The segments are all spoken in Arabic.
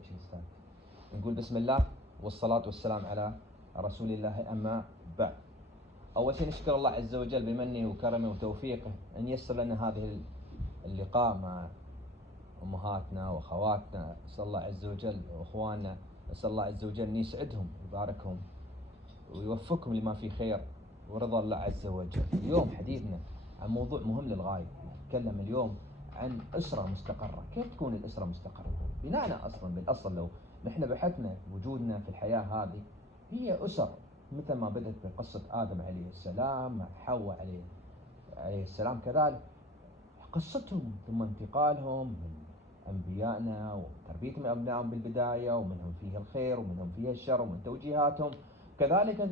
عليك يا أستاذ. نقول بسم الله والصلاة والسلام على رسول الله، أما بعد. أول شيء نشكر الله عز وجل بمنه وكرمه وتوفيقه أن ييسر لنا هذه اللقاء مع أمهاتنا وأخواتنا. نسأل الله عز وجل وأخواننا، نسأل الله عز وجل أن يسعدهم ويباركهم ويوفقهم لما فيه خير ورضا الله عز وجل. اليوم حديثنا عن موضوع مهم للغاية. نتكلم اليوم عن أسرة مستقرة. كيف تكون الأسرة مستقرة؟ بناءنا أصلا بالأصل لو نحن بحثنا وجودنا في الحياة هذه هي أسر، مثل ما بدأت بقصة آدم عليه السلام مع حواء عليه السلام، كذلك قصتهم ثم انتقالهم من أنبيائنا وتربيتهم أبنائهم بالبداية، ومنهم فيه الخير ومنهم فيه الشر ومن توجيهاتهم، كذلك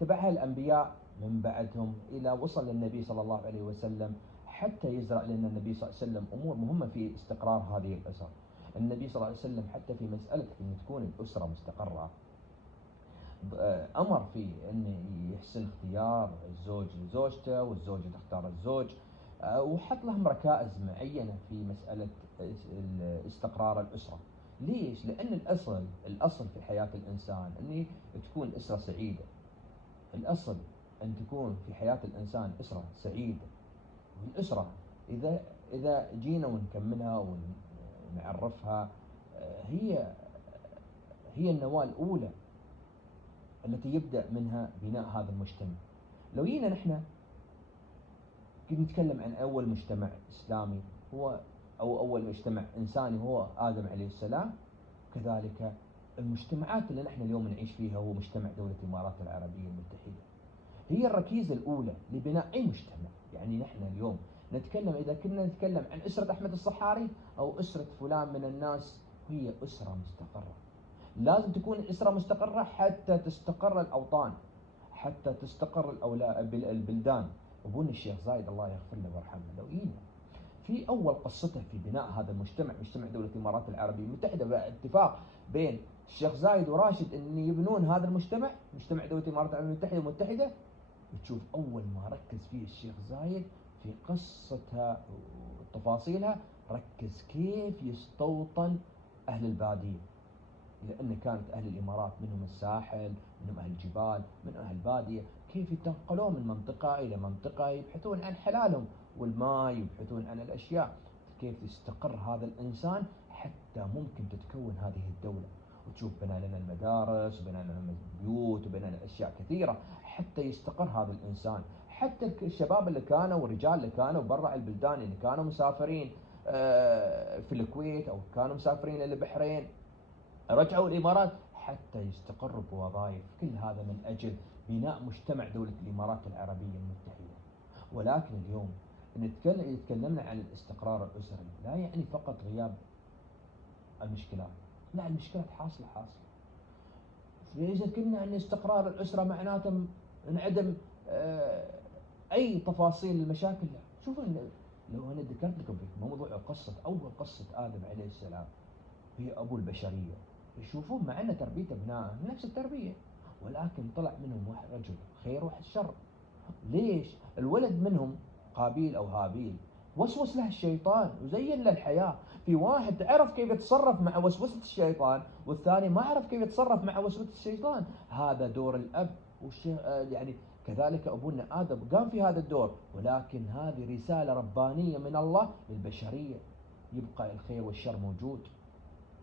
تبعها الأنبياء من بعدهم إلى وصل للنبي صلى الله عليه وسلم، حتى يزرع لنا النبي صلى الله عليه وسلم أمور مهمة في استقرار هذه الأسر. النبي صلى الله عليه وسلم حتى في مسألة أن تكون الأسرة مستقرة أمر في أن يحسن اختيار الزوج لزوجته والزوجة تختار الزوج، وحط لهم ركائز معينة في مسألة استقرار الأسرة. ليش؟ لأن الأصل في حياة الإنسان أن تكون أسرة سعيدة. الأصل أن تكون في حياة الإنسان أسرة سعيدة. والأسرة إذا جينا ونكملها ونعرفها، هي النواة الأولى التي يبدأ منها بناء هذا المجتمع. لو جينا نحن نتكلم عن أول مجتمع إسلامي هو أول مجتمع إنساني هو آدم عليه السلام، كذلك المجتمعات اللي نحن اليوم نعيش فيها هو مجتمع دولة الإمارات العربية المتحدة. هي الركيزة الأولى لبناء أي مجتمع. يعني نحن اليوم نتكلم، إذا كنا نتكلم عن أسرة أحمد الصحاري أو أسرة فلان من الناس، هي أسرة مستقرة. لازم تكون الأسرة مستقرة حتى تستقر الأوطان، حتى تستقر البلدان. أبونا الشيخ زايد الله يغفر له ويرحمه، لو إينا في أول قصته في بناء هذا المجتمع، مجتمع دولة الإمارات العربية المتحدة، باتفاق بين الشيخ زايد وراشد أن يبنون هذا المجتمع، مجتمع دولة الإمارات العربية المتحدة. وتشوف أول ما ركز فيه الشيخ زايد في قصتها وتفاصيلها، ركز كيف يستوطن أهل البادية. لأن كانت أهل الإمارات منهم الساحل، منهم أهل الجبال، من أهل البادية، كيف يتنقلون من منطقة إلى منطقة يبحثون عن حلالهم والماء، يبحثون عن الأشياء. كيف يستقر هذا الإنسان حتى ممكن تتكون هذه الدولة. وتشوف بنى لنا المدارس وبنى لنا البيوت وبنى لنا أشياء كثيرة حتى يستقر هذا الإنسان. حتى الشباب اللي كانوا والرجال اللي كانوا برا البلدان، اللي كانوا مسافرين في الكويت أو كانوا مسافرين إلى البحرين، رجعوا الإمارات حتى يستقروا بوظائف. كل هذا من أجل بناء مجتمع دولة الإمارات العربية المتحدة. ولكن اليوم إذا تكلمنا عن الاستقرار الأسري لا يعني فقط غياب المشكلات، لا، المشكلات حاصلة. إذا كنا عن استقرار الأسرة معناته انعدم أي تفاصيل المشاكل. لا، شوفوا لو أنا ذكرت لكم في موضوع أول قصة آدم عليه السلام، هي أبو البشرية. يشوفون مع أن تربية أبنائه نفس التربية، ولكن طلع منهم واحد رجل خير واحد شر. ليش؟ الولد منهم قابيل أو هابيل وسوس له الشيطان وزين له الحياة. في واحد عرف كيف يتصرف مع وسوسة الشيطان، والثاني ما عرف كيف يتصرف مع وسوسة الشيطان. هذا دور الأب يعني كذلك أبونا آدم قام في هذا الدور، ولكن هذه رسالة ربانية من الله للبشرية. يبقى الخير والشر موجود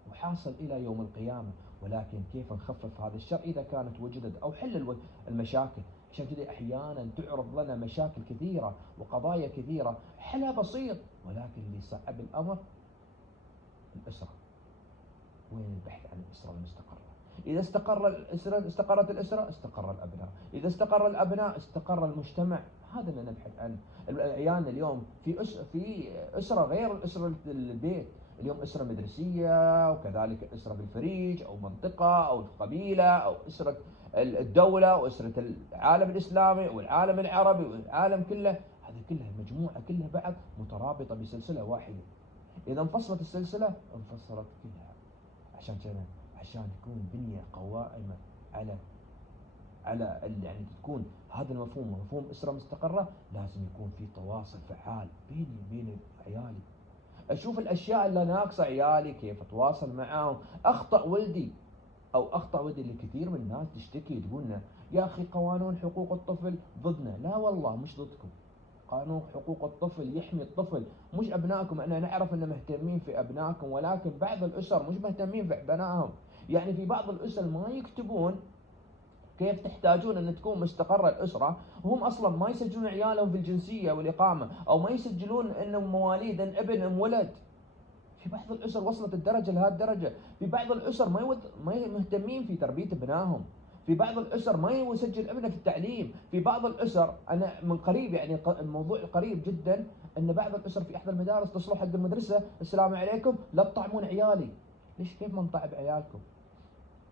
وحاصل إلى يوم القيامة، ولكن كيف نخفف هذا الشر إذا كانت وجدت، أو حل المشاكل. عشان كذا أحيانا تعرض لنا مشاكل كثيرة وقضايا كثيرة حلها بسيط، ولكن اللي يصعب الأمر الأسرة. وين البحث عن الأسرة المستقرة؟ إذا استقرت الأسرة استقر الأبناء، إذا استقر الأبناء استقر المجتمع. هذا اللي نبحث عنه. العيان اليوم في أسرة غير الأسرة البيت. اليوم أسرة مدرسية، وكذلك أسرة بالفريج أو منطقة أو قبيلة، أو أسرة الدولة وأسرة العالم الإسلامي والعالم العربي والعالم كله. هذه كلها مجموعة كلها بعض مترابطة بسلسلة واحدة. إذا انفصلت السلسلة انفصلت كلها. عشان تكون بنية قوائمة على يعني تكون هذا المفهوم، مفهوم أسرة مستقرة، لازم يكون في تواصل فعال بيني وبين عيالي. اشوف الاشياء اللي ناقصه عيالي كيف اتواصل معاهم. اخطا ولدي او اخطا ولدي اللي كثير من الناس تشتكي تقول لنا يا اخي قانون حقوق الطفل ضدنا. لا والله مش ضدكم. قانون حقوق الطفل يحمي الطفل، مش ابنائكم. انا نعرف ان مهتمين في ابنائكم، ولكن بعض الاسر مش مهتمين في ابنائهم. يعني في بعض الاسر ما يكتبون كيف تحتاجون ان تكون مستقره الاسره، وهم اصلا ما يسجلون عيالهم في الجنسيه والاقامه، او ما يسجلون انهم مواليد ان ابن ام ولد. في بعض الاسر وصلت الدرجه لهذه الدرجه. في بعض الاسر ما مهتمين في تربيه ابنائهم. في بعض الاسر ما يسجل ابنه في التعليم. في بعض الاسر انا من قريب يعني الموضوع قريب جدا، ان بعض الاسر في احدى المدارس تصلوا حق المدرسه السلام عليكم لا تطعمون عيالي. ليش كيف ما نطعم عيالكم؟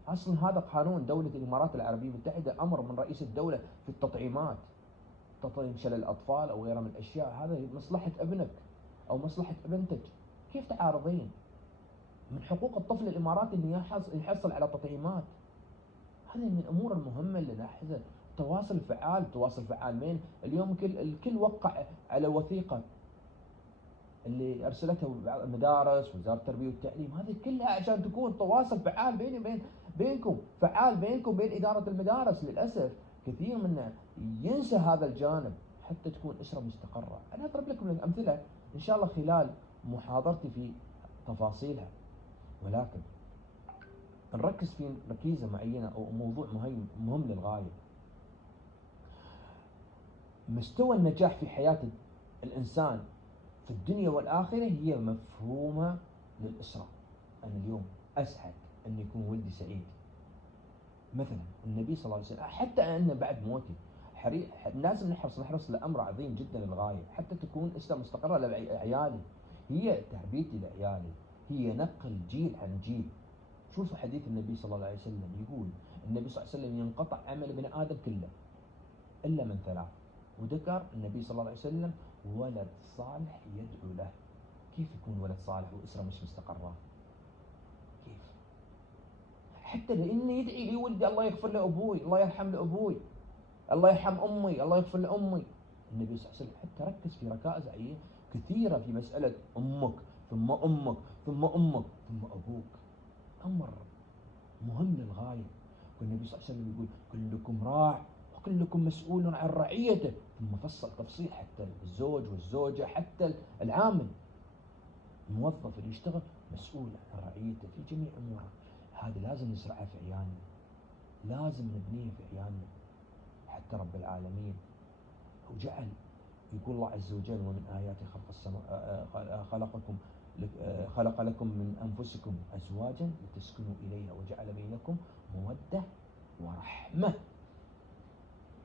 اصلا هذا قانون دوله الامارات العربيه المتحده، امر من رئيس الدوله في التطعيمات، تطعيم شلل الاطفال او غيرها من الاشياء. هذا مصلحه ابنك او مصلحه بنتك. كيف تعارضين؟ من حقوق الطفل الاماراتي انه يحصل على تطعيمات. هذه من الامور المهمه اللي نلاحظها. تواصل فعال مين اليوم؟ الكل وقع على وثيقه اللي ارسلتها بعض المدارس وزاره التربيه والتعليم. هذه كلها عشان تكون تواصل فعال بينكم، فعال بينكم بين اداره المدارس. للاسف كثير منا ينسى هذا الجانب حتى تكون اسره مستقره. انا اضرب لكم الامثله ان شاء الله خلال محاضرتي في تفاصيلها، ولكن نركز في ركيزه معينه او موضوع مهم للغايه. مستوى النجاح في حياه الانسان في الدنيا والآخرة هي مفهومة للأسرة. أنا اليوم أسعد أن يكون ولدي سعيد. مثلا النبي صلى الله عليه وسلم حتى أن بعد موتي لازم نحرص لأمر عظيم جدا للغاية حتى تكون أسرة مستقرة لعيالي. هي تربيتي لعيالي، هي نقل جيل عن جيل. شوفوا حديث النبي صلى الله عليه وسلم، يقول النبي صلى الله عليه وسلم ينقطع عمل ابن آدم كله إلا من ثلاث. وذكر النبي صلى الله عليه وسلم ولد صالح يدعو له. كيف يكون ولد صالح وأسرة مش مستقرة؟ كيف؟ حتى لأنه يدعي لي ولدي الله يغفر لأبوي، الله يرحم لأبوي، الله يرحم أمي، الله يغفر لأمي. النبي صلى الله عليه وسلم حتى ركز في ركائز عينيه كثيرة في مسألة أمك ثم أمك ثم أمك ثم أبوك. أمر مهم للغاية. والنبي صلى الله عليه وسلم يقول كلكم راع وكلكم مسؤول عن رعيته. ثم فصل تفصيل حتى الزوج والزوجة، حتى العامل الموظف اللي يشتغل مسؤول عن رعيته في جميع أموره. هذا لازم نزرعها في عيالنا، لازم نبنيه في عيالنا. حتى رب العالمين وجعل، يقول الله عز وجل ومن آيات خلق لكم من أنفسكم أزواجا لتسكنوا إليها وجعل بينكم مودة ورحمة.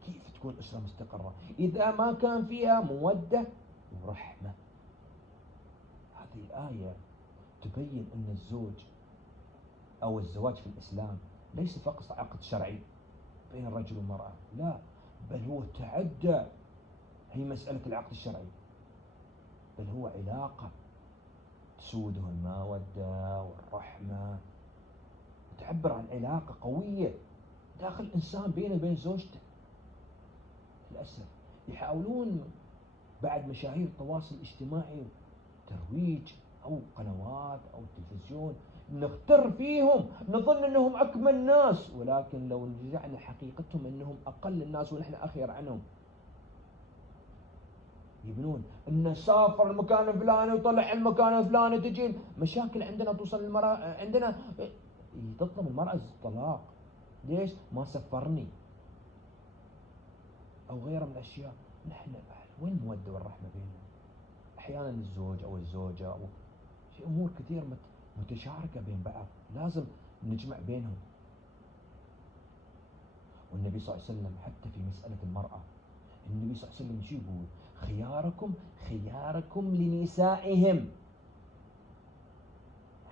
كيف تكون أسرة مستقرة إذا ما كان فيها مودة ورحمة؟ هذه الآية تبين أن الزوج أو الزواج في الإسلام ليس فقط عقد شرعي بين الرجل والمرأة، لا، بل هو تعدى هي مسألة العقد الشرعي، بل هو علاقة تسوده المودة والرحمة، تعبر عن علاقة قوية داخل الإنسان بينه وبين زوجته. للأسف يحاولون بعد مشاهير التواصل الاجتماعي ترويج أو قنوات أو تلفزيون نغتر فيهم، نظن أنهم أكمل ناس، ولكن لو رجعنا حقيقتهم أنهم أقل الناس ونحن أخير عنهم. يبنون أن سافر المكان الفلاني وطلع المكان الفلاني، تجي مشاكل عندنا توصل المرأة عندنا تطلب المرأة الطلاق. ليش؟ ما سفرني أو غيره من الأشياء. نحن وين المودة والرحمة بيننا؟ أحيانا الزوج أو الزوجة أو في أمور كثير متشاركة بين بعض، لازم نجمع بينهم. والنبي صلى الله عليه وسلم حتى في مسألة المرأة، النبي صلى الله عليه وسلم شو يقول؟ خياركم لنسائهم.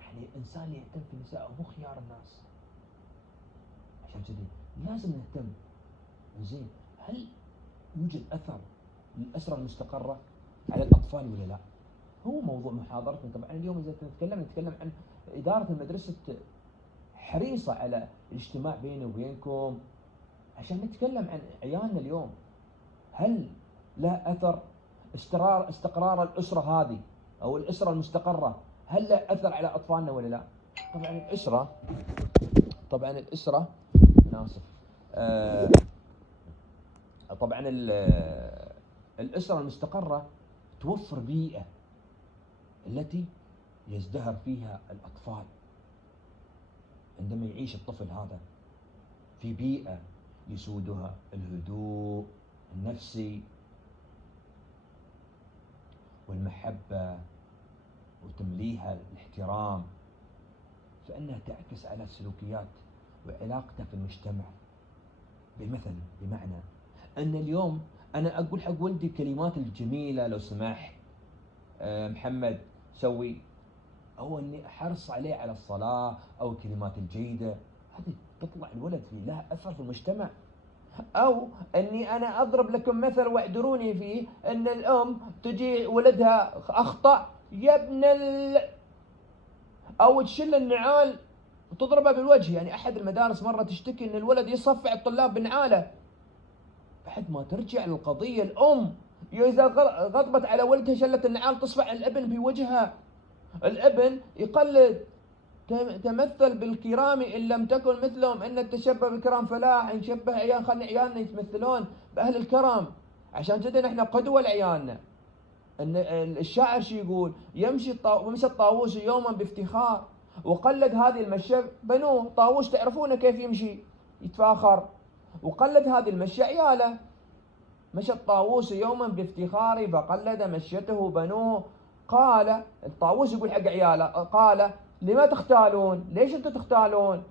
يعني الإنسان اللي يهتم في نسائه مو خيار الناس. عشان كذي لازم نهتم. زين، هل يوجد أثر للأسرة المستقرة على الأطفال ولا لا؟ هو موضوع محاضرتنا طبعا اليوم. إذا نتكلم عن إدارة المدرسة حريصة على الاجتماع بيني وبينكم عشان نتكلم عن عيالنا اليوم. هل لا أثر استقرار الأسرة هذه أو الأسرة المستقرة، هل له أثر على أطفالنا ولا لا؟ طبعا الأسرة أنا آسف طبعا الأسرة المستقرة توفر بيئة التي يزدهر فيها الأطفال. عندما يعيش الطفل هذا في بيئة يسودها الهدوء النفسي والمحبة وتمليها الاحترام، فإنها تعكس على سلوكيات وعلاقته في المجتمع. بمعنى أن اليوم أنا أقول حق ولدي الكلمات الجميلة، لو سمحت محمد سوي، أو أني أحرص عليه على الصلاة أو الكلمات الجيدة، هذه تطلع الولد فيه لها أثر في المجتمع. أو أني أنا أضرب لكم مثل واعذروني فيه، أن الأم تجي ولدها أخطأ يا ابن أو تشل النعال وتضربه بالوجه. يعني أحد المدارس مرة تشتكي أن الولد يصفع الطلاب بنعاله، بعد ما ترجع للقضية الأم إذا غضبت على ولدها شلت النعال تصفع الابن بوجهها. الابن يقلد، تمثل بالكرام إن لم تكن مثلهم، إن التشبه بالكرام فلاح، نشبه عيال خلي عيالنا يتمثلون بأهل الكرم. عشان كذا نحن قدوة لعيالنا. ان الشاعر شو يقول؟ مشى الطاووس يوما بافتخار وقلد هذه المشية بنوه. طاووس تعرفونه كيف يمشي، يتفاخر، وقلد هذه المشية عياله. مشى الطاووس يوما بافتخار فقلد مشيته بنوه. قال الطاووس يقول حق عياله، قال لما تختالون؟ ليش انتم تختالون؟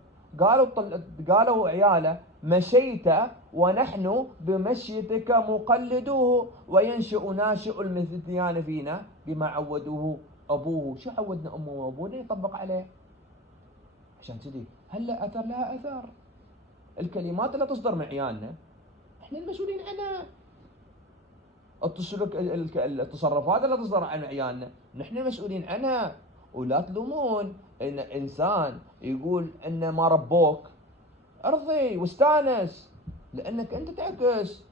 قالوا عياله مشيت ونحن بمشيتك مقلدوه وينشئ ناشئ المثليان فينا بما عودوه أبوه. شو عودنا أمه وأبوه يطبق عليه. عشان كذي هل له أثر؟ لها أثر. الكلمات اللي تصدر من عيالنا احنا المسؤولين عنها. التصرفات اللي تصدر عن عيالنا نحن المسؤولين عنها. ولا تلومون ان انسان يقول ان ما ربوك، ارضي واستانس لانك انت تعكس.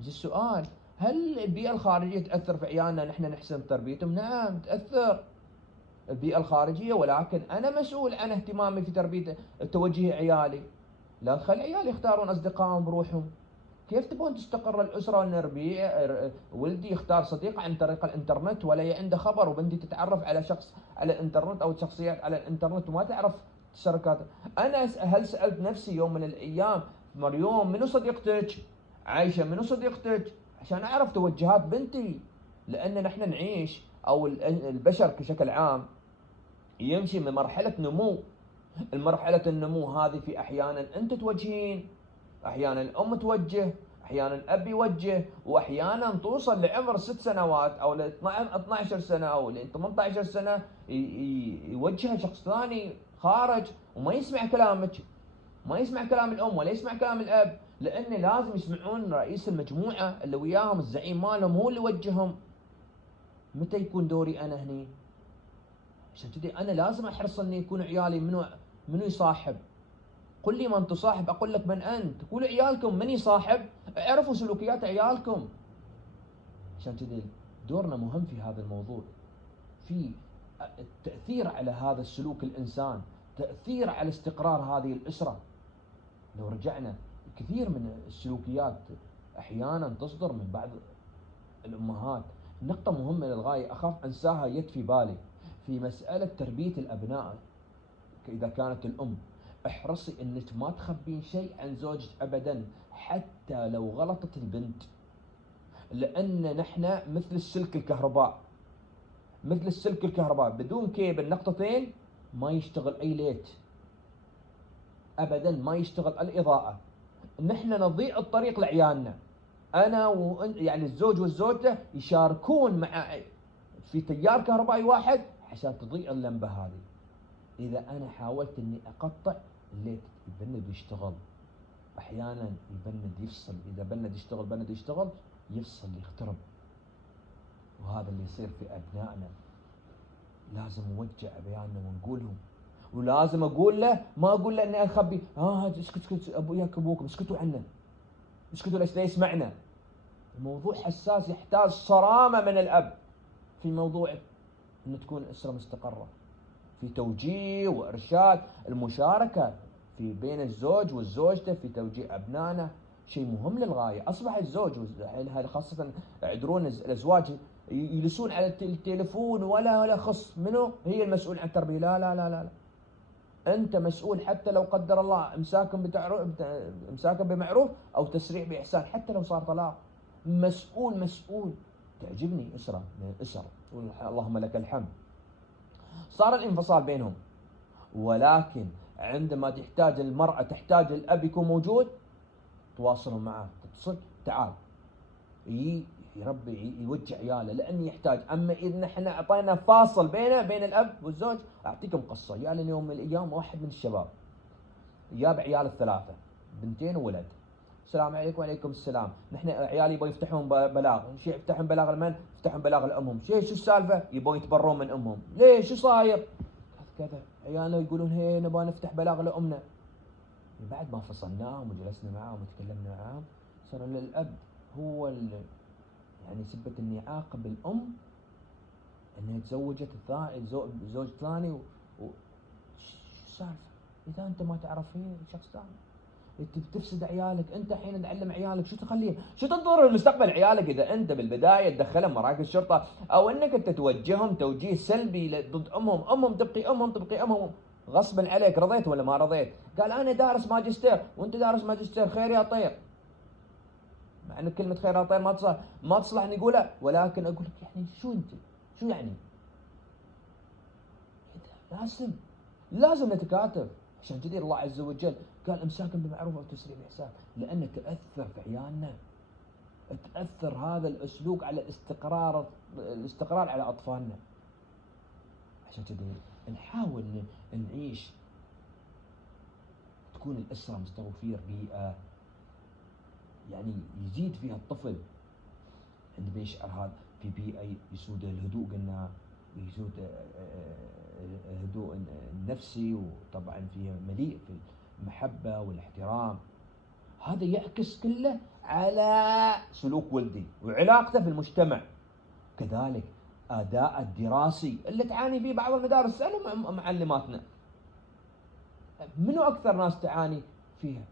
بس السؤال، هل البيئة الخارجية تأثر في عيالنا نحن نحسن تربيتهم؟ نعم تأثر البيئة الخارجية، ولكن أنا مسؤول عن اهتمامي في تربية توجيه عيالي. لا نخلي عيالي يختارون أصدقائهم بروحهم. كيف تبون تستقر الأسرة أن ولدي يختار صديق عن طريق الإنترنت ولا عنده خبر، وبنتي تتعرف على شخص على الإنترنت أو شخصيات على الإنترنت وما تعرف الشركات؟ أنا هل سألت نفسي يوم من الأيام مريوم منو صديقتك؟ عايشة منو صديقتك؟ عشان أعرف توجهات بنتي. لأن نحن نعيش أو البشر بشكل عام يمشي من مرحلة نمو. المرحلة النمو هذه في أحيانا أنت توجهين، أحيانا الأم توجه، أحيانا الأب يوجه، وأحيانا توصل لعمر 6 سنوات أو ل 12 سنة أو ل 18 سنة يوجه شخص ثاني خارج وما يسمع كلامك، ما يسمع كلام الأم ولا يسمع كلام الأب، لأن لازم يسمعون رئيس المجموعة اللي وياهم الزعيم مالهم هو اللي يوجههم. متى يكون دوري أنا هني؟ عشان كذي أنا لازم أحرص أن يكون عيالي منو يصاحب. قل لي من تصاحب أقول لك من أنت. قولوا عيالكم من يصاحب، اعرفوا سلوكيات عيالكم. عشان كذي دورنا مهم في هذا الموضوع، في التأثير على هذا السلوك الإنسان، تأثير على استقرار هذه الأسرة. لو رجعنا كثير من السلوكيات أحيانا تصدر من بعض الأمهات. نقطة مهمة للغاية أخاف أنساها يد في بالي في مسألة تربية الأبناء. إذا كانت الأم احرصي انك ما تخبين شيء عن زوجك ابدا، حتى لو غلطت البنت. لان نحن مثل السلك الكهرباء، مثل السلك الكهرباء بدون كيبل نقطتين ما يشتغل اي ليت ابدا، ما يشتغل الاضاءة. نحن نضيء الطريق لعيالنا، انا يعني الزوج والزوجة يشاركون مع في تيار كهربائي واحد عشان تضيء اللمبة هذه. اذا انا حاولت اني اقطع الليت يبند يشتغل، احيانا يبند يفصل، اذا بند يشتغل يفصل يخترب. وهذا اللي يصير في ابنائنا. لازم نوجه عيالنا ونقولهم، ولازم اقول له، ما اقول له اني اخبي اسكت ابوياك ابوكم اسكتوا عنه، اسكتوا ليش لا يسمعنا. الموضوع حساس يحتاج صرامة من الاب في موضوع أن تكون أسرة مستقرة في توجيه وإرشاد، المشاركة في بين الزوج وزوجته في توجيه أبنائه شيء مهم للغاية. أصبح الزوج خاصة يعذرون الأزواج يجلسون على التليفون ولا خص منه هي المسؤول عن التربية. لا لا لا لا, لا. أنت مسؤول، حتى لو قدر الله إمساكا بمعروف أو تسريع بإحسان، حتى لو صار طلاق مسؤول. تعجبني أسرة من الأسر اللهم لك الحمد صار الانفصال بينهم، ولكن عندما تحتاج المرأة تحتاج الأب يكون موجود، تواصلوا معه، تتصل، تعال يربي يوجه عياله لأن يحتاج. أما إذا نحن أعطينا فاصل بينه بين الأب والزوج، أعطيكم قصة. يا يوم من الأيام واحد من الشباب جاب عيال الثلاثة، بنتين وولد. السلام عليكم. وعليكم السلام. نحن عيالي يبغوا يفتحون بلاغ. شو يفتحون بلاغ لمن؟ يفتحون بلاغ لأمهم. شو السالفة؟ يبغون يتبرون من أمهم. ليش؟ شو صاير؟ كذا. عيالنا يقولون هي نبغى نفتح بلاغ لأمنا. بعد ما فصلناهم وجلسنا معاهم وتكلمنا معاهم، صار الأب هو يعني سبة إن يعاقب الأم إنها تزوجت زوج ثاني شو السالفة؟ إذا أنت ما تعرف هي شخص ثاني، انت بتفسد عيالك. انت حين تعلم عيالك شو تخليه، شو تنظر لمستقبل عيالك اذا انت بالبدايه تدخلهم مراكز شرطه او انك انت توجههم توجيه سلبي ضد امهم تبقي امهم غصبا عليك، رضيت ولا ما رضيت؟ قال انا دارس ماجستير وانت دارس ماجستير، خير يا طير. مع ان كلمه خير يا طير ما تصلح نقولها، ولكن اقول لك يعني شو انت شو يعني لازم نتكاتف. عشان كذي الله عز وجل قال امساكا بمعروف او تسريع باحسان، لان تاثر في عيالنا، تاثر هذا الاسلوب على الاستقرار على اطفالنا. عشان كذي نحاول نعيش، تكون الاسره مستوفير بيئه يعني يزيد فيها الطفل عندما يشعر هذا في بيئه يسود الهدوء، قلنا يسود الهدوء النفسي، وطبعا فيها مليء في المحبة والاحترام. هذا يعكس كله على سلوك ولدي وعلاقته في المجتمع. كذلك أداء الدراسي اللي تعاني فيه بعض المدارس. سألوا معلماتنا منو أكثر ناس تعاني فيها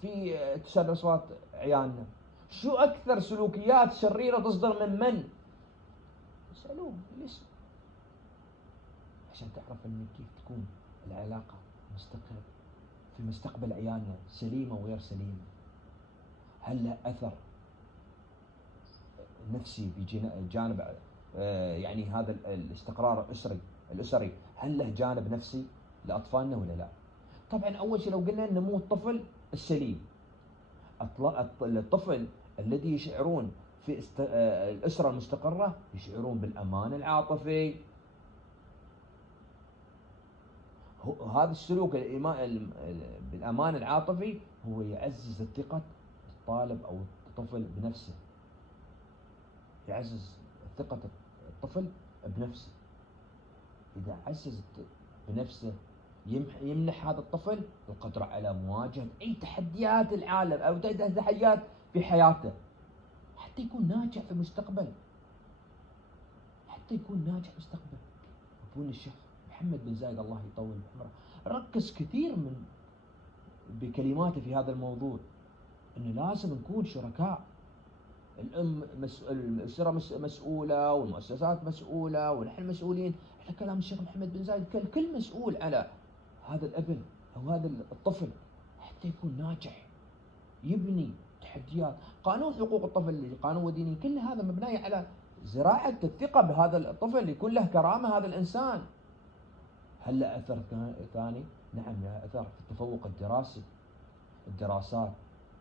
في تسرب أصوات عيالنا؟ شو أكثر سلوكيات شريرة تصدر من؟ اسألوه ليش؟ عشان تعرف ان كيف تكون العلاقة في مستقبل عيالنا سليمة وغير سليمة. هل له أثر نفسي في جانب يعني هذا الاستقرار الأسري هل له جانب نفسي لأطفالنا ولا لا؟ طبعا أول شيء لو قلنا نمو الطفل السليم، الطفل الذي يشعرون في الأسرة المستقرة يشعرون بالأمان العاطفي. هذا السلوك بالأمان العاطفي هو يعزز الثقة الطالب أو الطفل بنفسه، يعزز ثقة الطفل بنفسه. إذا عزز بنفسه يمنح هذا الطفل القدرة على مواجهة أي تحديات العالم أو تحديات في حياته، حتى يكون ناجح في المستقبل. أبونا الشيخ محمد بن زايد الله يطول بعمره ركز كثير بكلماته في هذا الموضوع، انه لازم نكون شركاء. الأسرة مسؤولة والمؤسسات مسؤولة ونحن مسؤولين. احنا كلام الشيخ محمد بن زايد الكل مسؤول على هذا الابن او هذا الطفل حتى يكون ناجح، يبني تحديات. قانون حقوق الطفل، قانون وديني، كل هذا مبني على زراعة الثقة بهذا الطفل، يكون له كرامة هذا الإنسان. هل له أثر ثاني؟ نعم له أثر في التفوق الدراسي. الدراسات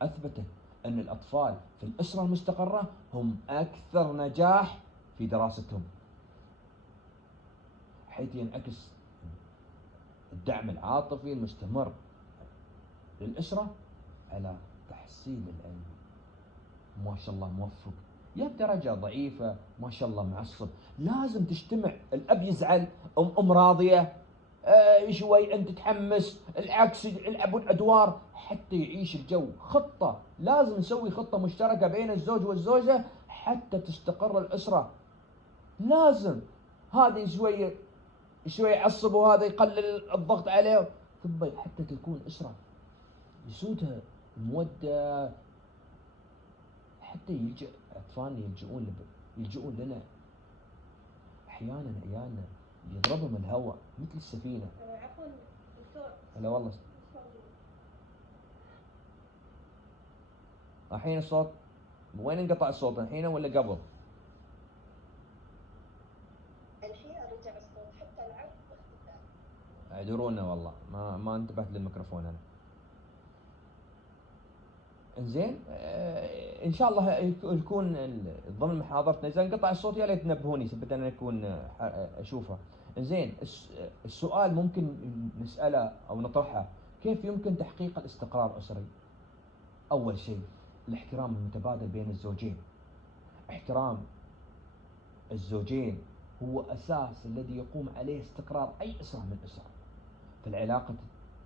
أثبتت أن الأطفال في الأسرة المستقرة هم أكثر نجاح في دراستهم، حيث ينعكس الدعم العاطفي المستمر للأسرة على تحصيل العلم. ما شاء الله موفق، يا بدرجة ضعيفة ما شاء الله معصب. لازم تجتمع، الأب يزعل، أم راضية، شوي أنت تتحمس، العكس يلعبون أدوار حتى يعيش الجو. خطة، لازم نسوي خطة مشتركة بين الزوج والزوجة حتى تستقر الأسرة. لازم هذه شوية شوية يعصب وهذا يقلل الضغط عليه، ثم حتى تكون أسرة يسودها المودة. حتى يلجأ أطفالنا يلجؤون لنا أحيانا عيالنا يضربهم الهواء مثل السفينة. عفوا دكتور. هلا والله. الحين الصوت وين انقطع الصوت الحين ولا قبل؟ الحين رجع الصوت حتى العرض باختفاء. اعذرونا والله ما انتبهت للميكروفون انا. انزين ان شاء الله يكون ضمن محاضرتنا اذا انقطع الصوت يا ليت تنبهوني سبت انا اكون اشوفه. انزين السؤال ممكن نساله او نطرحه، كيف يمكن تحقيق الاستقرار الاسري؟ اول شيء الاحترام المتبادل بين الزوجين. احترام الزوجين هو اساس الذي يقوم عليه استقرار اي اسره من الاسر. فالعلاقه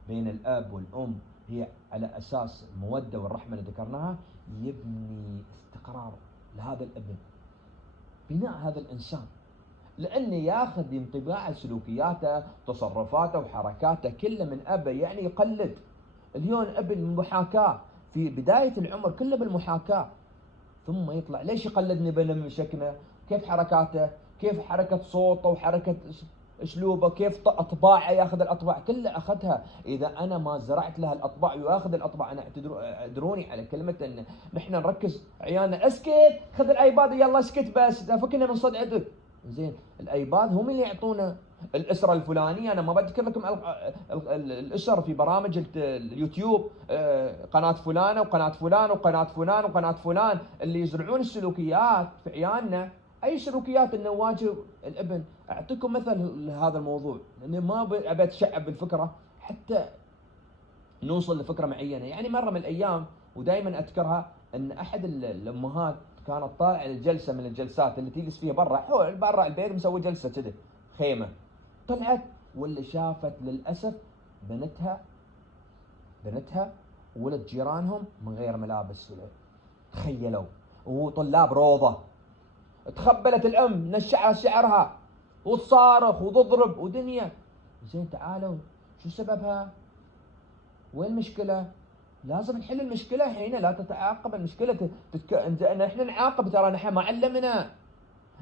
بين الاب والام هي على اساس الموده والرحمه اللي ذكرناها، يبني استقرار لهذا الابن، بناء هذا الانسان، لانه ياخذ انطباع سلوكياته تصرفاته وحركاته كله من ابه، يعني يقلد. اليوم ابن المحاكاه في بدايه العمر كله بالمحاكاه، ثم يطلع ليش يقلدني بشكله، كيف حركاته، كيف حركه صوته وحركه اسلوبه، كيف اطباعه، ياخذ الاطباع كلها اخذها. اذا انا ما زرعت لها الاطباع وياخذ الاطباع، انا اعذروني على كلمه ان نحن نركز عيالنا اسكت خذ الايباد يلا اسكت بس فكنا من صدعتك. زين الايباد هم اللي يعطونا الاسره الفلانيه. انا ما بذكر لكم الاسر في برامج اليوتيوب، قناه فلانه وقناه فلان وقناه فلان وقناه فلان اللي يزرعون السلوكيات في عيالنا. اي سلوكيات انه واجب الابن. اعطيكم مثل لهذا الموضوع لاني ما ابي اتشعب بالفكره حتى نوصل لفكره معينه. يعني مره من الايام ودائما اذكرها ان احد الامهات كانت طالعه للجلسه من الجلسات اللي تجلس فيها برا البيت، مسوي جلسه كذا خيمه. طلعت واللي شافت للاسف بنتها وولد جيرانهم من غير ملابس. تخيلوا وهو طلاب روضه. تخبلت الام نشعها شعرها وتصارخ وتضرب ودنيا. زين تعالوا شو سببها؟ وين المشكله؟ لازم نحل المشكله هنا، لا تتعاقب المشكله نحن نعاقب، ترى نحن ما علمنا.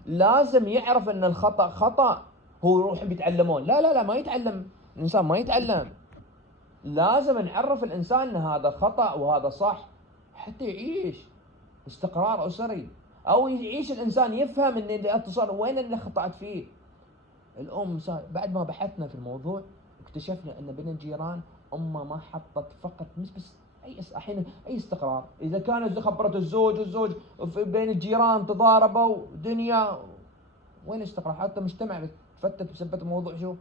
لازم يعرف ان الخطا خطا. هو يروح بيتعلمون، لا ما يتعلم الانسان، ما يتعلم. لازم نعرف الانسان ان هذا خطا وهذا صح حتى يعيش استقرار اسري، او يعيش الانسان يفهم ان الاتصال وين اللي خطأت فيه. الام بعد ما بحثنا في الموضوع اكتشفنا ان بين الجيران امه ما حطت فقط مش بس الحين اي استقرار. اذا كانت خبرت الزوج والزوج بين الجيران تضاربوا دنيا، وين استقرار؟ حتى مجتمع تفتت بسبب الموضوع. شو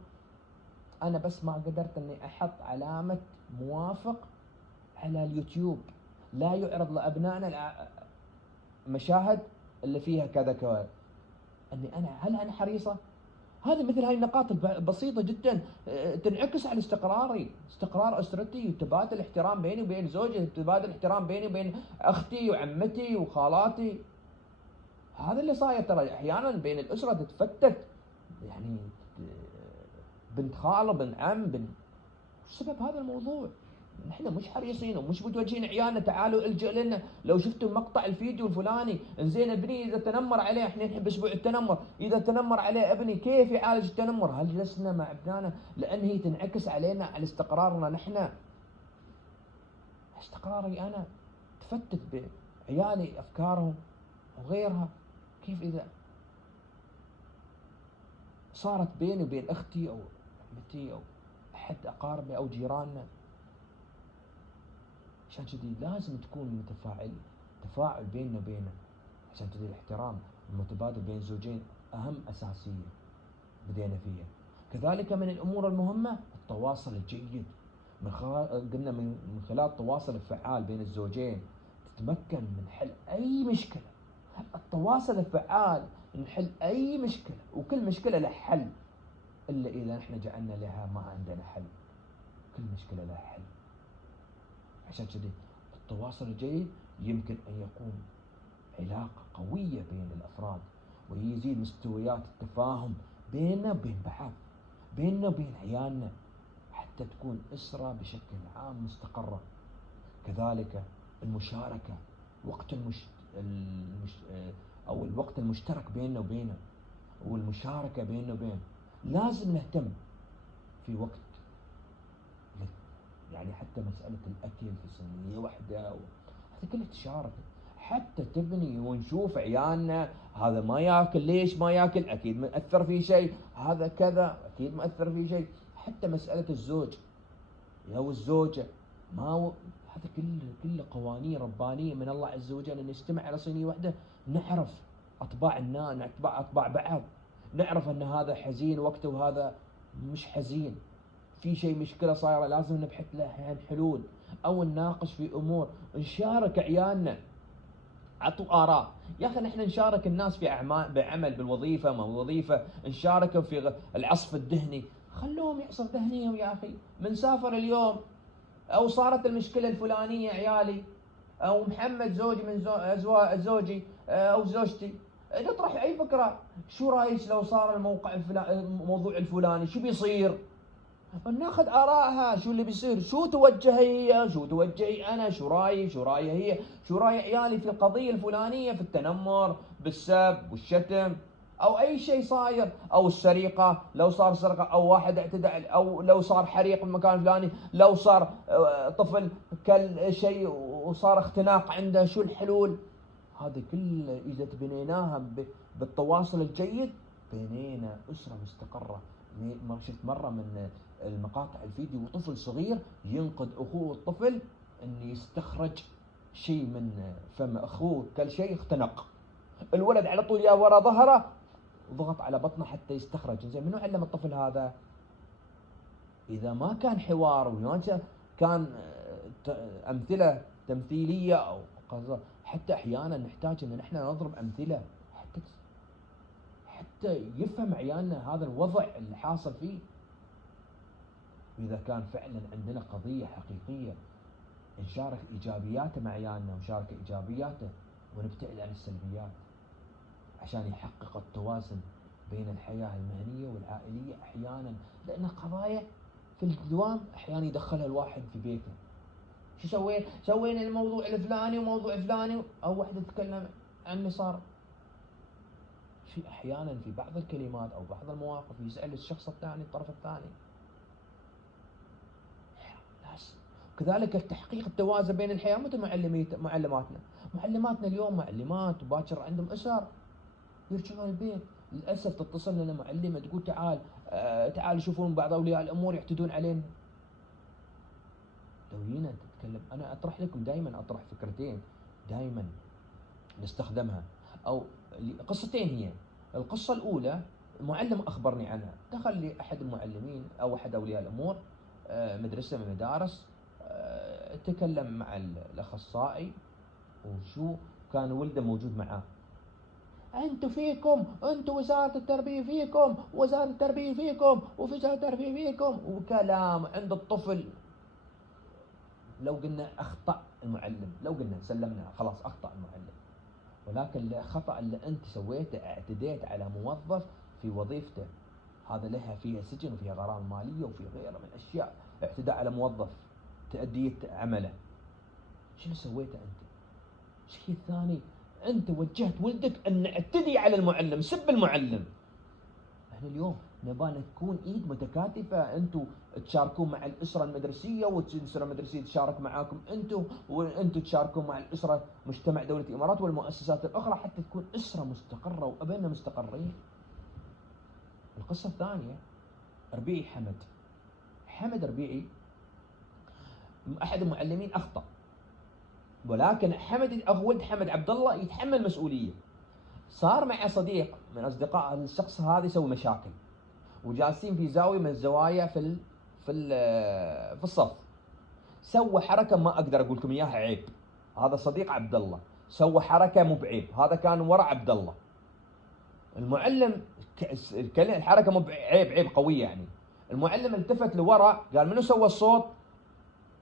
انا بس ما قدرت اني احط علامه موافق على اليوتيوب، لا يعرض لابنائنا مشاهد اللي فيها كذا كذا. اني هل انا حريصه؟ هذه مثل هاي النقاط البسيطة جدا تنعكس على استقراري، استقرار أسرتي، وتبادل احترام بيني وبين زوجي، تبادل احترام بيني وبين أختي وعمتي وخالاتي. هذا اللي صاير. ترى أحيانا بين الأسرة تتفتت، يعني بنت خالة بنت عم وش سبب هذا الموضوع؟ نحن مش حريصين ومش متوجهين عيالنا تعالوا الجأ لنا. لو شفتوا مقطع الفيديو الفلاني، انزين ابني اذا تنمر عليه، احنا نحب اسبوع التنمر، اذا تنمر عليه ابني كيف يعالج التنمر؟ هل جلسنا مع ابنائنا؟ لان هي تنعكس علينا على استقرارنا نحن. استقراري انا تفتت بعيالي افكارهم وغيرها. كيف اذا صارت بيني وبين اختي او عمتي او احد اقاربي او جيراننا؟ عشان كذي لازم تكون تفاعل بيننا وبينه. عشان كذي الاحترام المتبادل بين الزوجين أهم أساسية بدينا فيها. كذلك من الأمور المهمة التواصل الجيد. قلنا من خلال التواصل الفعال بين الزوجين تتمكن من حل أي مشكلة. التواصل الفعال نحل أي مشكلة، وكل مشكلة لها حل، إلا إذا نحن جعلنا لها ما عندنا حل. كل مشكلة لها حل. عشان كذي التواصل الجيد يمكن أن يكون علاقة قوية بين الأفراد، ويزيد مستويات التفاهم بيننا وبين بعض، بيننا وبين عيالنا، حتى تكون أسرة بشكل عام مستقرة. كذلك المشاركة، وقت أو الوقت المشترك بيننا وبينه، والمشاركة بيننا وبين، لازم نهتم في وقت، يعني حتى مسألة الأكل في صينية واحدة هذا كله تشارك، حتى تبني ونشوف عيالنا هذا ما ياكل، ليش ما ياكل؟ أكيد مأثر في شيء، هذا كذا أكيد مأثر في شيء. حتى مسألة الزوج أو الزوجة، ما هو هذا كله قوانين ربانية من الله عز وجل، أن نجتمع على صينية واحدة، نعرف أطباع الناس، أطباع بعض، نعرف أن هذا حزين وقته وهذا مش حزين، في شيء مشكلة صايرة لازم نبحث لها حلول، أو نناقش في أمور، نشارك عيالنا، عطوا آراء. يا أخي نحن نشارك الناس في أعمال، بعمل، بالوظيفة، ما وظيفة، نشاركهم في العصف الذهني، خلوهم يعصف ذهنيهم يا أخي. من سافر اليوم أو صارت المشكلة الفلانية عيالي أو محمد زوجي من زوجي أو زوجتي، نطرح أي فكرة، شو رأيك لو صار الموضوع الفلاني شو بيصير؟ ناخذ آرائها، شو اللي بيصير، شو توجه هي، شو توجهي أنا، شو رأيي هي، شو رأي عيالي في القضية الفلانية، في التنمر، بالسب والشتم، أو أي شيء صاير، أو السرقة، لو صار سرقة، أو واحد اعتدى، أو لو صار حريق في المكان الفلاني، لو صار طفل كل شيء وصار اختناق عنده، شو الحلول؟ هذه كلها إذا بنيناها بالتواصل الجيد بنينا أسرة مستقرة. شفت مرة من المقاطع الفيديو طفل صغير ينقذ أخوه الطفل أن يستخرج شيء من فم أخوه، كل شيء اختنق، الولد على طول يا ورا ظهره وضغط على بطنه حتى يستخرج. زين منو علم الطفل هذا؟ إذا ما كان حوار وما كان أمثلة تمثيلية أو حتى أحيانا نحتاج أن نحن نضرب أمثلة حتى يفهم عيالنا هذا الوضع اللي حاصل فيه. إذا كان فعلا عندنا قضية حقيقية نشارك إيجابياته مع عيالنا، ونشارك إيجابياته ونبتعد عن السلبيات، عشان يحقق التوازن بين الحياة المهنية والعائلية. أحيانا لأن قضايا في الدوام أحيانا يدخلها الواحد في بيته، شو سوينا الموضوع الفلاني وموضوع فلاني، أو واحدة تتكلم عني صار في أحيانا في بعض الكلمات أو بعض المواقف يزعل الشخص الثاني، الطرف الثاني. كذلك تحقيق التوازن بين الحياة، مثل معلماتنا اليوم معلمات وباكر عندهم أسر يرجعون البيت، للأسف تتصل لنا معلمة تقول تعال يشوفون بعض أولياء الأمور يعتدون علينا. لو جينا تتكلم، أنا أطرح لكم دائما، أطرح فكرتين دائما نستخدمها، أو قصتين هي. القصة الأولى معلم أخبرني عنها، دخل لي أحد المعلمين أو أحد أولياء الأمور مدرسة من المدارس، تكلم مع الأخصائي، وشو كان ولده موجود معاه، أنتوا وزارة التربية فيكم، وزارة التربية فيكم، ووزارة التربية فيكم، وكلام عند الطفل. لو قلنا أخطأ المعلم، لو قلنا سلمنا خلاص أخطأ المعلم، ولكن الخطأ اللي أنت سويته اعتديت على موظف في وظيفته، هذا لها فيها سجن وفيها غرامة مالية وفي غيرها من الأشياء. اعتداء على موظف، تأدية عمله. شنو سويته أنت؟ الشيء الثاني، أنت وجهت ولدك أن نعتدي على المعلم، سب المعلم. احنا اليوم نبغى تكون ايد متكاتفه، انتم تشاركون مع الاسره المدرسيه، والاسره المدرسيه تشارك معاكم انتم، وانتم تشاركون مع الاسره مجتمع دوله الامارات والمؤسسات الاخرى، حتى تكون اسره مستقره وابنائنا مستقرين. القصه الثانيه ربيعي حمد ربيعي، احد المعلمين اخطا، ولكن ولد حمد عبد الله يتحمل مسؤوليه. صار مع صديق من اصدقاء الشخص هذا يسوي مشاكل، وجالسين في زاويه من الزوايا في الصف، سوى حركه ما اقدر اقول لكم اياها، عيب. هذا صديق عبد الله سوى حركه مو بعيب، هذا كان ورا عبد الله. المعلم الحركه مو بعيب، عيب قويه يعني. المعلم التفت لورا قال منو سوى الصوت؟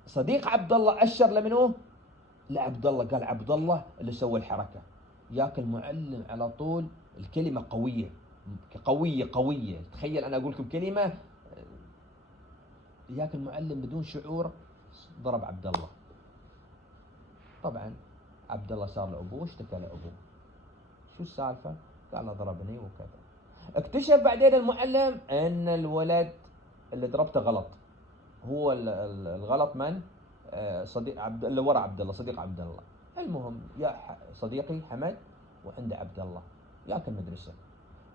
صديق عبد الله اشر لمنو؟ لعبد الله، قال عبد الله اللي سوى الحركه. ياك المعلم على طول الكلمه قويه، قوية قوية. تخيل أنا أقول لكم كلمة، ياك المعلم بدون شعور ضرب عبد الله. طبعا عبد الله صار لأبوه، اشتكى لأبوه. شو السالفة؟ قال له ضربني وكذا. اكتشف بعدين المعلم ان الولد اللي ضربته غلط. هو الغلط من؟ صديق اللي ورا عبد الله، صديق عبد الله. المهم يا صديقي حمد وعنده عبد الله، ياك المدرسة،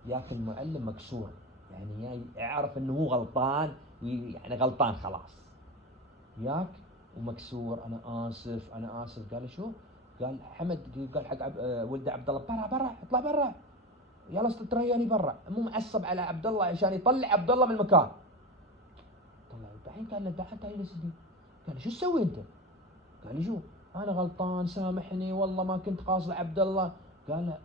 ياك المعلم مكسور، يعني يعرف انه هو غلطان، يعني غلطان خلاص، ياك ومكسور. انا اسف انا اسف. قال شو؟ قال حمد، قال حق ولد عبد الله برا برا، اطلع برا، يلا ترياني برا. مو معصب على عبد الله عشان يطلع عبد الله من المكان. طلع الحين قال له تعال تعال سيدي. قال شو تسوي انت؟ قال لي شو؟ انا غلطان سامحني والله ما كنت قاصد عبد الله. قال له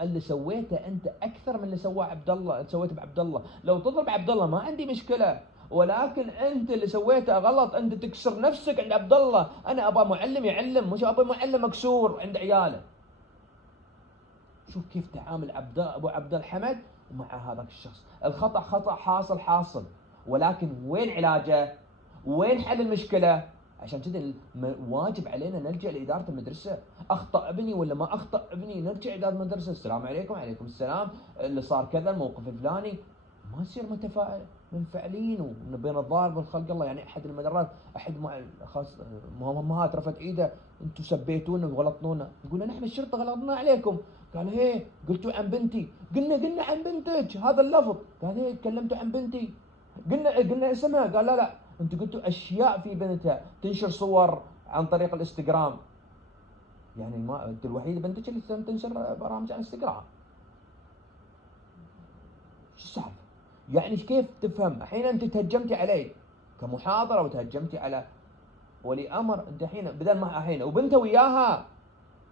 اللي سويته انت اكثر من اللي سواه عبد الله، سويته بعبد الله. لو تضرب عبد الله ما عندي مشكله، ولكن انت اللي سويته غلط، انت تكسر نفسك عند عبد الله. انا ابغى معلم يعلم، مش ابغى معلم مكسور عند عياله. شوف كيف تعامل ابو عبد الحمد مع هذاك الشخص. الخطا خطا، حاصل حاصل، ولكن وين علاجه؟ وين حل المشكله؟ عشان كذا واجب علينا نلجا لاداره المدرسه. اخطا ابني ولا ما اخطا ابني، نرجع اداره المدرسه، السلام عليكم. وعليكم السلام، اللي صار كذا، الموقف الفلاني. ما نصير منفعلين ونبين الضارب والخلق الله. يعني احد المدرات، احد امهات رفعت ايده، انتم سبيتونا وغلطنونا. نقول نحن الشرطه غلطنا عليكم. قال هي قلتوا عن بنتي. قلنا عن بنتك هذا اللفظ. قال هي تكلمتوا عن بنتي. قلنا اسمها. قال لا انتوا قلتوا اشياء في بنتها، تنشر صور عن طريق الانستغرام. يعني ما انت الوحيده بنتك اللي تنشر برامج على الانستغرام. شو السالفه؟ يعني كيف تفهم؟ الحين انت تهجمتي علي كمحاضره وتهجمتي على ولي امر. انت الحين بدل ما الحين وبنته وياها،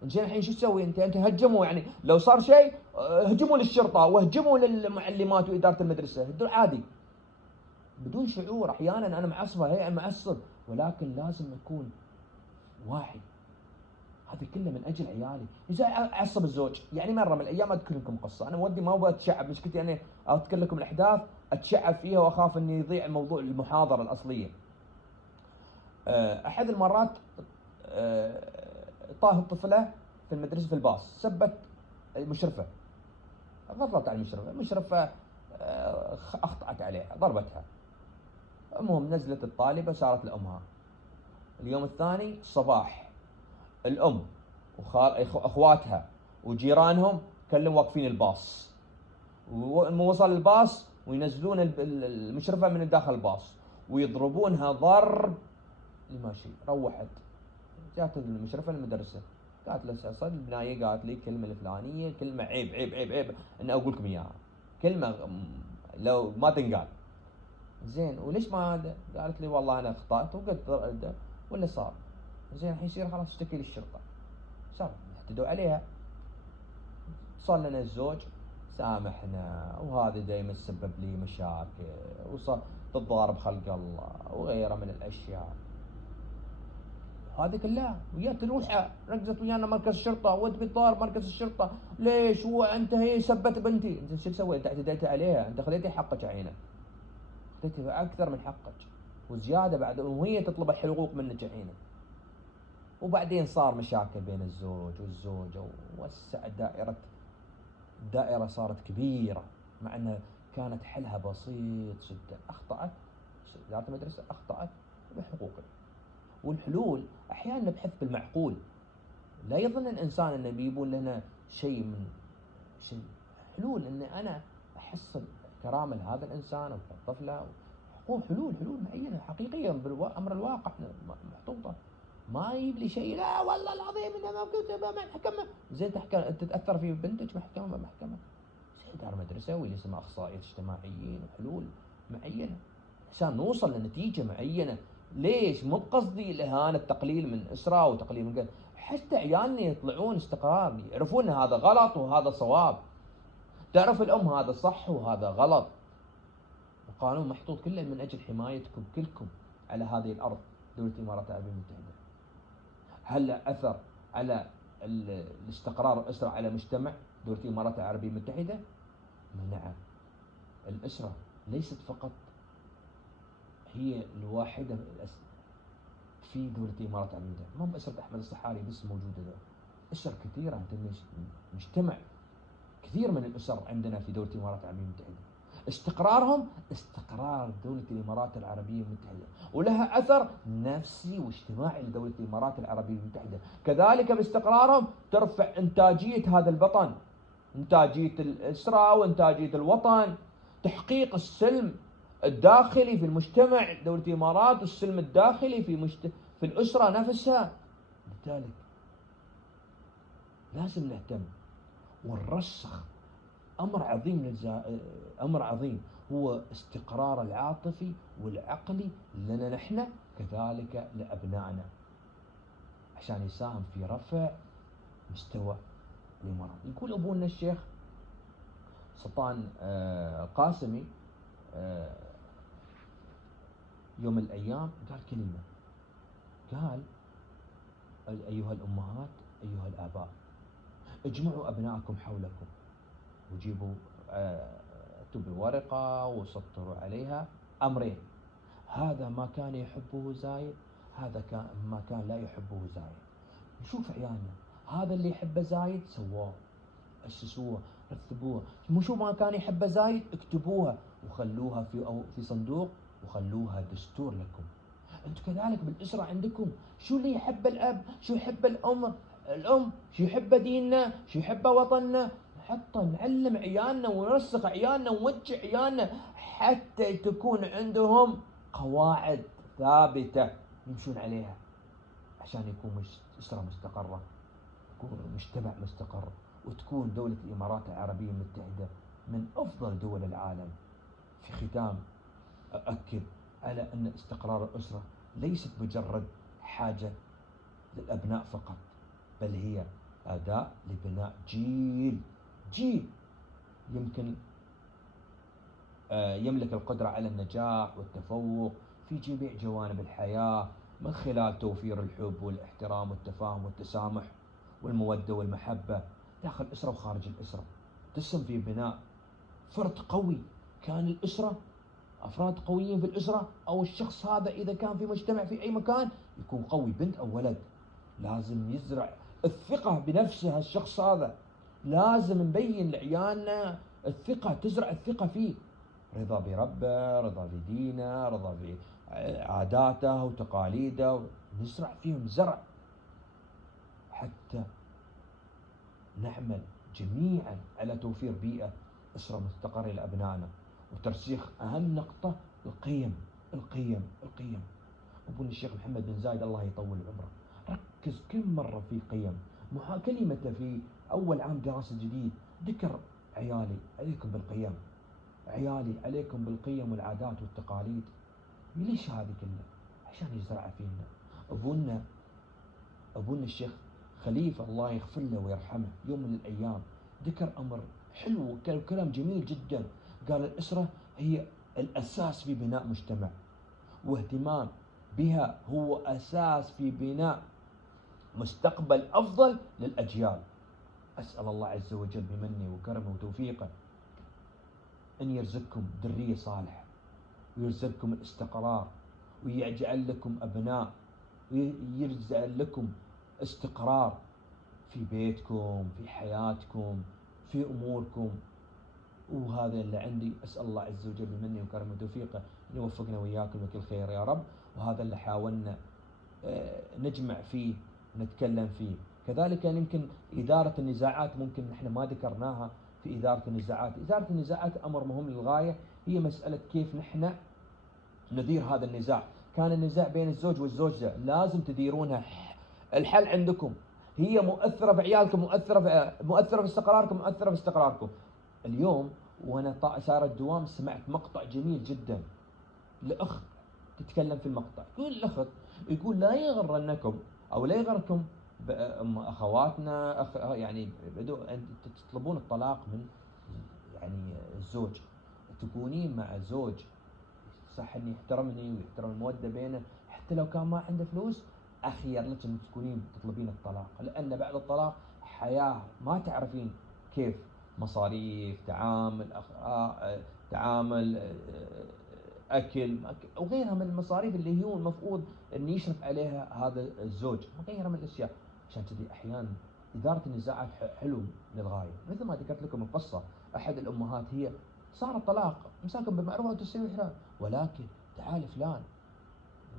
زين الحين شو تسوي انت؟ انت هجموا، يعني لو صار شيء هجموا للشرطه وهجموا للمعلمات واداره المدرسه، هدول عادي بدون شعور. احيانا انا معصبه، هي انا معصب، ولكن لازم اكون واعي. هذا كله من اجل عيالي. اذا اعصب الزوج، يعني مره من الايام اذكر لكم قصه. انا ودي ما ابغى اتشعب، مشكلتي انا اذكر لكم الاحداث اتشعب فيها واخاف اني يضيع الموضوع المحاضره الاصليه. احد المرات طاهت طفله في المدرسه في الباص، سبت المشرفه، غضبت على المشرفه اخطأت عليها، ضربتها. المهم نزلت الطالبه صارت لامها. اليوم الثاني الصباح الام اخواتها وجيرانهم كلهم واقفين الباص، ووصل الباص وينزلون المشرفه من داخل الباص ويضربونها ضرب الماشي. روحت جات المشرفه المدرسه قالت له صدق البنايه قالت لي كلمه الفلانيه، كلمه عيب عيب عيب عيب ان اقول لكم اياها، كلمه لو ما تنقال. زين وليش ما هذا؟ قالت لي والله انا اخطات وقلت ولا صار. زين الحين يصير خلاص اشتكي للشرطه. صار اعتدوا عليها. صار لنا الزوج سامحنا، وهذا دائما سبب لي مشاكل وصار تتضارب خلق الله وغيره من الاشياء. هذه كلها ويا تروح ركزت ويانا مركز الشرطه، وانت بتضارب مركز الشرطه. ليش؟ هو انت هي سبت بنتي. انت شو تسوي؟ انت اعتديت عليها، انت خذيتي حقك عينه، خذيتي اكثر من حقك وزياده بعد، وهي تطلب الحقوق منك عينه. وبعدين صار مشاكل بين الزوج والزوجه، ووسع الدائره صارت كبيره، مع ان كانت حلها بسيط جدا. اخطات اداره المدرسه، اخطات بحقوقك. والحلول احيانا نبحث بالمعقول. لا يظن الانسان انه بيجيبون لنا شيء من شيء. حلول ان انا احصل كرامه لهذا الانسان او الطفله، حلول معينه حقيقيه بالامر الواقع محطوطه. ما يجيب لي شيء لا والله العظيم انه ما كنت محكمه. زين تتاثر في بنتك محكمه. زين دار مدرسه واللي اسمها اخصائيين اجتماعيين وحلول معينه عشان نوصل لنتيجه معينه. ليش؟ مو بقصدي الاهانه، التقليل من اسره وتقليل من حتى عيالنا يطلعون استقرار، يعرفون ان هذا غلط وهذا صواب. تعرف الام هذا صح وهذا غلط. القانون محطوط كله من اجل حمايتكم كلكم على هذه الارض. دوله الامارات العربيه المتحده هل اثر على الاستقرار والاسره على مجتمع دوله الامارات العربيه المتحده؟ نعم، الأسرة ليست فقط هي الواحدة في دولة الإمارات العربية المتحدة، مو بأسرة أحمد الصحاري بس موجودة ده. أسر كثيرة، أنت مجتمع كثير من الأسر عندنا في دولة الإمارات العربية المتحدة، استقرارهم استقرار دولة الإمارات العربية المتحدة، ولها أثر نفسي واجتماعي لدولة الإمارات العربية المتحدة. كذلك باستقرارهم ترفع إنتاجية هذا الوطن، إنتاجية الأسرة وإنتاجية الوطن، تحقيق السلم الداخلي في المجتمع دولة الإمارات، والسلم الداخلي في الأسرة نفسها. لذلك لازم نهتم ونرسخ أمر عظيم أمر عظيم هو استقرار العاطفي والعقلي لنا نحن كذلك لأبنائنا، عشان يساهم في رفع مستوى الإمارات. يقول أبونا الشيخ سلطان قاسمي يوم من الأيام قال كلمة، قال: أيها الأمهات، أيها الآباء، اجمعوا أبنائكم حولكم وجيبوا اكتبوا ورقة وسطروا عليها أمرين: هذا ما كان يحبه زايد، هذا ما كان لا يحبه زايد. نشوف عيالنا، هذا اللي يحبه زايد سووه، أسسوه، رتبوه. شو ما كان يحبه زايد اكتبوها وخلوها في صندوق وخلوها دستور لكم. انتم كذلك بالأسرة عندكم، شو اللي يحب الأب، شو يحب الأم، شو يحب ديننا، شو يحب وطننا، حتى نعلم عيالنا ونرسخ عيالنا ونوجه عيالنا حتى تكون عندهم قواعد ثابتة يمشون عليها، عشان يكون أسرة مستقرة، يكون مجتمع مستقر، وتكون دولة الإمارات العربية المتحدة من أفضل دول العالم. في ختام أؤكد على أن استقرار الأسرة ليست مجرد حاجة للأبناء فقط، بل هي أداة لبناء جيل يمكن يملك القدرة على النجاح والتفوق في جميع جوانب الحياة، من خلال توفير الحب والاحترام والتفاهم والتسامح والمودة والمحبة داخل الأسرة وخارج الأسرة. تسهم في بناء فرد قوي. كان الأسرة أفراد قويين في الأسرة، أو الشخص هذا إذا كان في مجتمع في أي مكان يكون قوي، بنت أو ولد، لازم يزرع الثقة بنفسه. الشخص هذا لازم نبين لعيالنا الثقة، تزرع الثقة فيه، رضا بربه، رضا بدينه، رضا بعاداته وتقاليده، نزرع فيهم زرع حتى نعمل جميعا على توفير بيئة أسرة مستقرة لأبنائنا، وترسيخ أهم نقطة القيم. أبونا الشيخ محمد بن زايد الله يطول عمره ركز كل مرة في قيم. كلمته في أول عام دراسة جديد ذكر: عيالي عليكم بالقيم، عيالي عليكم بالقيم والعادات والتقاليد. ليش هذه كلها؟ عشان يزرع فينا. أبونا الشيخ خليفة الله يغفر له ويرحمه يوم من الأيام ذكر أمر حلو وكلام جميل جدا، قال: الأسرة هي الأساس في بناء مجتمع، واهتمام بها هو أساس في بناء مستقبل أفضل للأجيال. أسأل الله عز وجل بمنه وكرمه وتوفيقه أن يرزقكم ذرية صالحة، ويرزقكم الاستقرار، ويجعل لكم أبناء، ويجعل لكم استقرار في بيتكم، في حياتكم، في أموركم. وهذا اللي عندي، أسأل الله عز وجل بمنه وكرمه وتوفيقه أن يوفقنا وإياكم بكل خير يا رب. وهذا اللي حاولنا نجمع فيه نتكلم فيه. كذلك يمكن إدارة النزاعات ممكن نحن ما ذكرناها في إدارة النزاعات. إدارة النزاعات أمر مهم للغاية، هي مسألة كيف نحن ندير هذا النزاع. كان النزاع بين الزوج والزوجة لازم تديرونها، الحل عندكم، هي مؤثرة بعيالكم، مؤثرة في استقراركم، مؤثرة في استقراركم. اليوم وأنا سار الدوام سمعت مقطع جميل جدا لأخت تتكلم في المقطع. يقول الأخت، يقول: لا يغرنكم أو لا يغركم أخواتنا يعني تطلبون الطلاق من يعني الزوج، تكونين مع زوج صح اني يحترمني ويحترم المودة بينه، حتى لو كان ما عنده فلوس أخير لك أن تكونين تطلبين الطلاق، لأن بعد الطلاق حياة ما تعرفين كيف مصاريف، تعامل تعامل اكل وغيرها من المصاريف اللي هو المفروض ان يشرف عليها هذا الزوج، وغيرها من الاشياء. عشان كذي احيانا اداره النزاعات حلو للغايه. مثل ما ذكرت لكم القصه، احد الامهات هي صار الطلاق مساكن بالمعروف وتسوي حلال، ولكن تعال فلان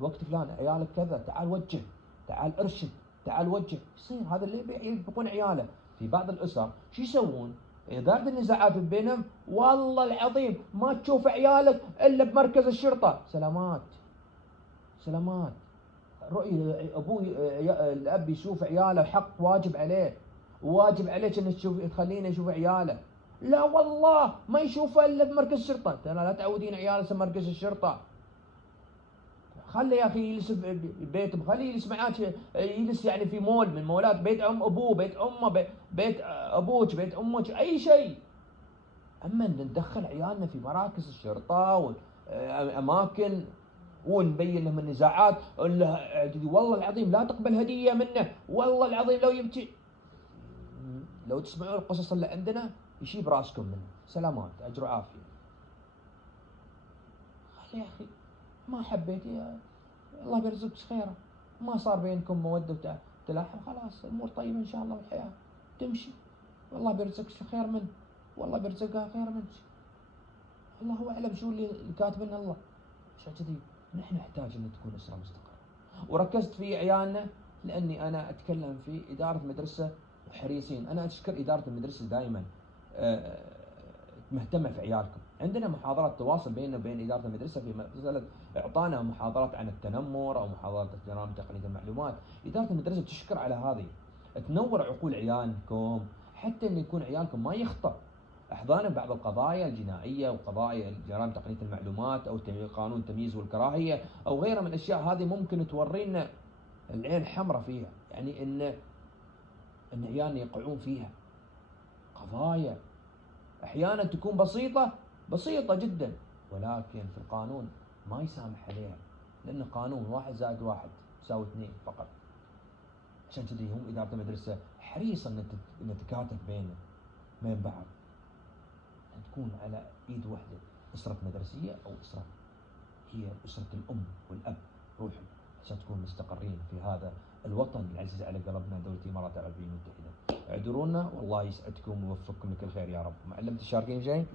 وقت فلان عيالك كذا، تعال وجه، تعال ارشد، تعال وجه. يصير هذا اللي يبقون عياله. في بعض الاسر شو يسوون؟ إدارة النزاعات بينهم، والله العظيم ما تشوف عيالك إلا بمركز الشرطة. سلامات سلامات. رؤية أبوي الأب يشوف عياله حق واجب عليه، وواجب عليك أن تخلينه يشوف عياله. لا والله ما يشوفه إلا بمركز الشرطة. ترى لا تعودين عيالك مركز الشرطة. خلي يا اخي يجلس ببيت، خليه يجلس معاك، يجلس يعني في مول من مولات، بيت ابوه، بيت امه، بيت ابوك، بيت امك، اي شيء. اما ان ندخل عيالنا في مراكز الشرطه واماكن ونبين لهم النزاعات، والله العظيم لا تقبل هديه منه، والله العظيم لو يبكي. لو تسمعون القصص اللي عندنا يشيب راسكم منه. سلامات، اجر وعافيه. يا اخي ما حبيت، الله بيرزقك خيره، ما صار بينكم مودة وتلاحم، خلاص الأمور طيبة إن شاء الله والحياة تمشي، والله بيرزقك خير منه، والله بيرزقها خير منك، الله أعلم شو اللي كاتب لنا الله. عشان كذي نحن نحتاج أن تكون أسرة مستقرة. وركزت في عيالنا لأني أنا أتكلم في إدارة مدرسة وحريصين. أنا أشكر إدارة المدرسة دائما مهتمة في عيالكم. عندنا محاضرات تواصل بيننا وبين إدارة المدرسة في مسألة إعطانا محاضرات عن التنمر أو محاضرات احترام تقنية المعلومات. إدارة المدرسة تشكر على هذه، تنور عقول عيالكم حتى أن يكون عيالكم ما يخطأ أحضانا بعض القضايا الجنائية وقضايا جرائم تقنية المعلومات أو قانون التمييز والكراهية أو غيرها من الأشياء. هذه ممكن تورينا العين حمراء فيها، يعني أن عيالنا يقعون فيها قضايا أحيانا تكون بسيطة جدا، ولكن في القانون ما يسامح عليها، لأن قانون 1+1 يساوي 2 فقط. عشان كذي هم إدارة المدرسة حريصة أن نتكاتف بين بعض، أن تكون على إيد واحدة، أسرة مدرسية أو أسرة هي أسرة الأم والأب روحهم، عشان تكون مستقرين في هذا الوطن العزيز على قلبنا، دولة الإمارات العربية المتحدة. اعذرونا والله يسعدكم ويوفقكم لكل خير يا رب. معلم تشاركين شيء؟